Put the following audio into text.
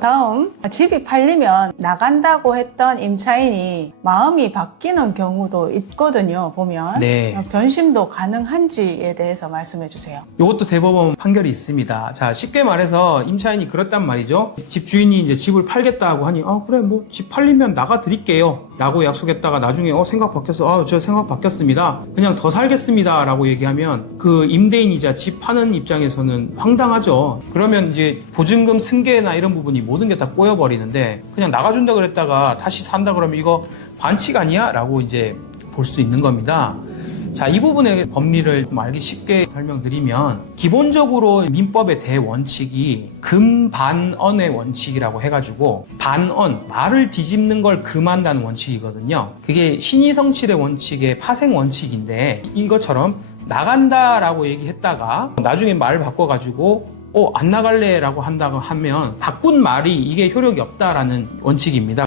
다음 집이 팔리면 나간다고 했던 임차인이 마음이 바뀌는 경우도 있거든요. 보면 네. 변심도 가능한지에 대해서 말씀해 주세요. 이것도 대법원 판결이 있습니다. 자, 쉽게 말해서 임차인이 그랬단 말이죠. 집 주인이 이제 집을 팔겠다고 하니, 아, 그래, 뭐, 집 팔리면 나가 드릴게요. 라고 약속했다가 나중에, 어, 생각 바뀌어서, 아, 저 생각 바뀌었습니다. 그냥 더 살겠습니다. 라고 얘기하면 그 임대인이자 집 파는 입장에서는 황당하죠. 그러면 이제 보증금 승계나 이런 부분이 모든 게 다 꼬여버리는데, 그냥 나가준다 그랬다가 다시 산다 그러면 이거 반칙 아니야? 라고 이제 볼 수 있는 겁니다. 자, 이 부분의 법리를 좀 알기 쉽게 설명드리면 기본적으로 민법의 대원칙이 금반언의 원칙이라고 해가지고 반언, 말을 뒤집는 걸 금한다는 원칙이거든요. 그게 신의성실의 원칙의 파생 원칙인데 이것처럼 나간다라고 얘기했다가 나중에 말을 바꿔가지고 어, 안 나갈래 라고 한다고 하면 바꾼 말이 이게 효력이 없다라는 원칙입니다.